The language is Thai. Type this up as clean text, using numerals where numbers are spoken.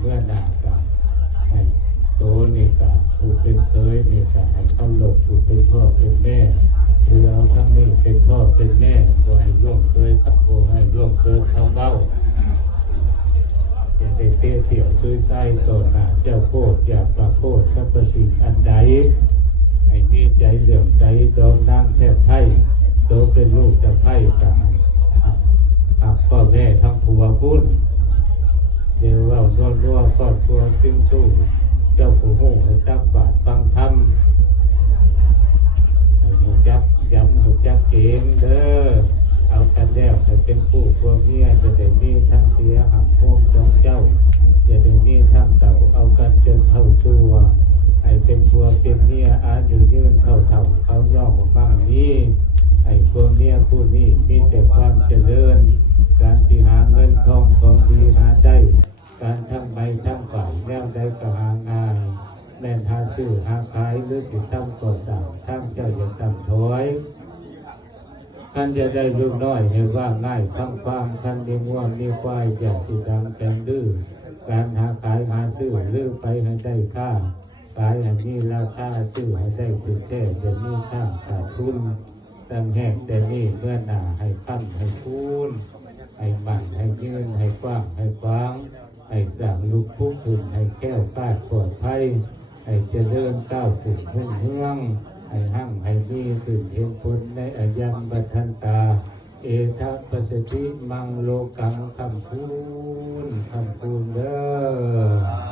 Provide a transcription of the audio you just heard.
เมื่อหน้ากันให้โตนี่กะผู้เป็นเคยนี่กะให้เข้าหลบผู้เป็นพ่อเป็นแม่คือเอาทั้งนี้เป็นพ่อเป็นแม่บ่ให้ร่วมเคยกับบ่ให้ร่วมเคยเข้าเบ้าอย่าได้เตี้ยเตี่ยวซุยไส้ต่อหน้าเจ้าโคตรอย่าประโคตรสัพพสิ่งอันใดให้มีใจเหลื่อมใจดองนางแทบไทยโตเป็นลูกจะไพ่กันพ่อแม่ทั้งผัวพุ่นเดี๋ยวเราร่วมครอบครัวซึ่งสู้เจ้าผู้หูให้ตักบาตรฟังธรรมให้หูจักย้ำหูจักเก่งเด้อเอากันแล้วให้เป็นผู้พวกเมียจะได้มีทั้งเสียหักโหมจองเจ้าจะได้มีทั้งเต่าเอากันจนเท่าตัวให้เป็นผัวเป็นเมียอายุยืนเท่าเขาย่อของบ้างนี้ให้พวกเมียผู้นี้มีแต่ความเจริญการที่หาเงินทองความดีหาได้การทั้งใบทั้งฝ่ายแนวใดก็หาง่ายแม่นหาซื้อหาขายหรือติดตั้งก่อสร้างทั้งเจ้าอย่าตั้งถอยท่านจะได้ลูกน้อยให้ว่าง่ายทั้งความท่านมีง่วงมีควายอย่าสิดังแข็งดื้อการหาขายหาซื้อลื้อไปให้ได้ค่าขายให้มีราคาซื้อให้ได้ถึงแท้จะมีค่าขาดทุนตั้งแห่งแต่นี่เมื่อหนาให้ตั้งให้คูนให้มั่นให้ยืนให้กว้างให้กว้างให้สั่งลุกพุกขึ้นให้แก้วป้าปลอดภัยให้เจริญก้าวขึ้นเฮืองให้หั่งให้มีขึ้นเห็นผลในอายัมบัทันตาเอทัพปสติมังโลกังคำคูนเด้อ